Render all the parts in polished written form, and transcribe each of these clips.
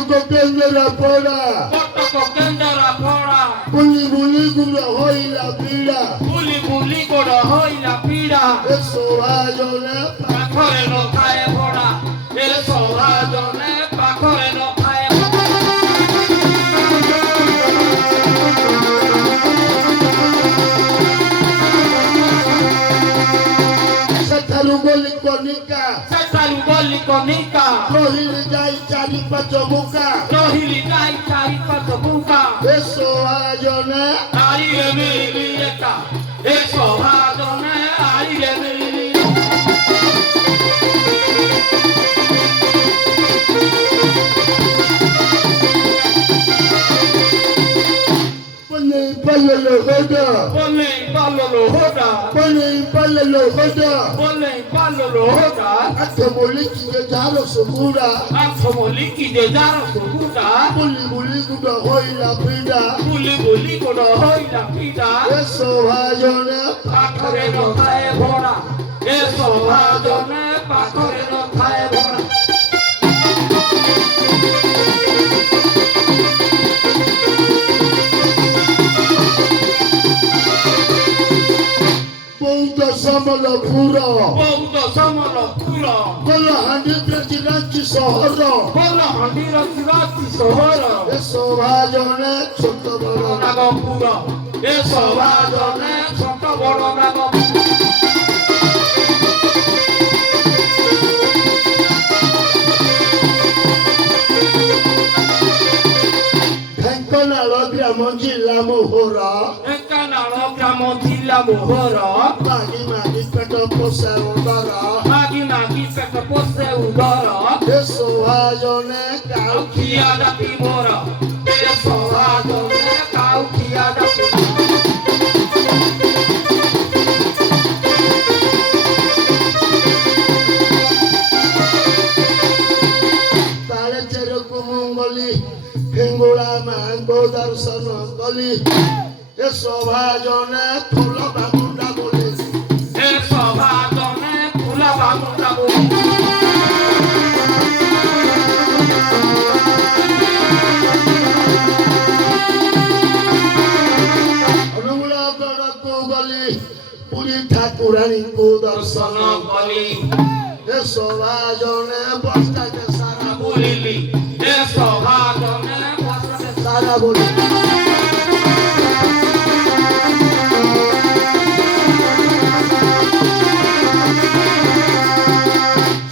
কেন্দ্রা পড়া কেন্দ্রা পড়া বুলি বুলি গুলো হইলা পিড়া বুলি গোড় হইলা পিড়া এসো আজনে পাখরে নখায় ভরা এ সরাজনে পাখরে নখায় সেঠারু গলি কনিকা সেঠারু গলি কনিকা রহিলি যাই চারি পাঁচ মুখা রহিলি যাই চারি পাঁচ মুখা এসো আজনে আইরে মিলি একা এ সরাজনে আইরে মিলি Palalo hoda বলে পাললো হোদা palalo hoda বলে পাললো হোদা atamoliki de jalo sugura আসমলি কি যে যার সুগুটা বুলি বুলি gudo hoila pida বুলি গোড় হইলা পিড়া eso ajone পাখরে নখায় ভরা এ সভাজনে পাখরে নখায় ভরা pouta samalo puro বৌদ্ধ সমল পুর kola handi pratiranchi sohoro বল হাঁডির রাত্রি শহর eso ajone chotto boro Nagpur এ সভাজনে ছোট বড় নাগপুর ঢেঙ্কানাল গ্রাম জিল্লা মোহরা ঢেঙ্কানাল গ্রাম জিল্লা মোহর মাগি মাগি পেট পোষে উদর নাগি নাগি পেট পোষে উদর eso ajone কাউ খিয়া ডাকি মোর এ সভাজনে কাউ খিয়া ডাকি তারে যেরকম গলি হিঙ্গুলা মাঙ্গো দর্শন গলি এ সভাজনে ফুল বাগুন্ডা বলে এ সভাজনে ফুলা বাগুন্ডা বলি অনুগুলা গড়কু গলি পুরী ঠাকুরানীকু দর্শন দর্শন বলি এ সভাজনে বস্তাকে সারা বলিলি এ সভাজনে বসতে সারা বলি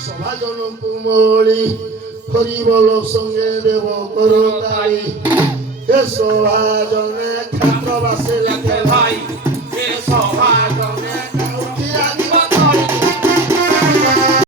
সভাজন কুমলি হরিবল সঙ্গে দেব করতালি এ সভাজনে ক্ষেত্রবাসে লেখে ভাই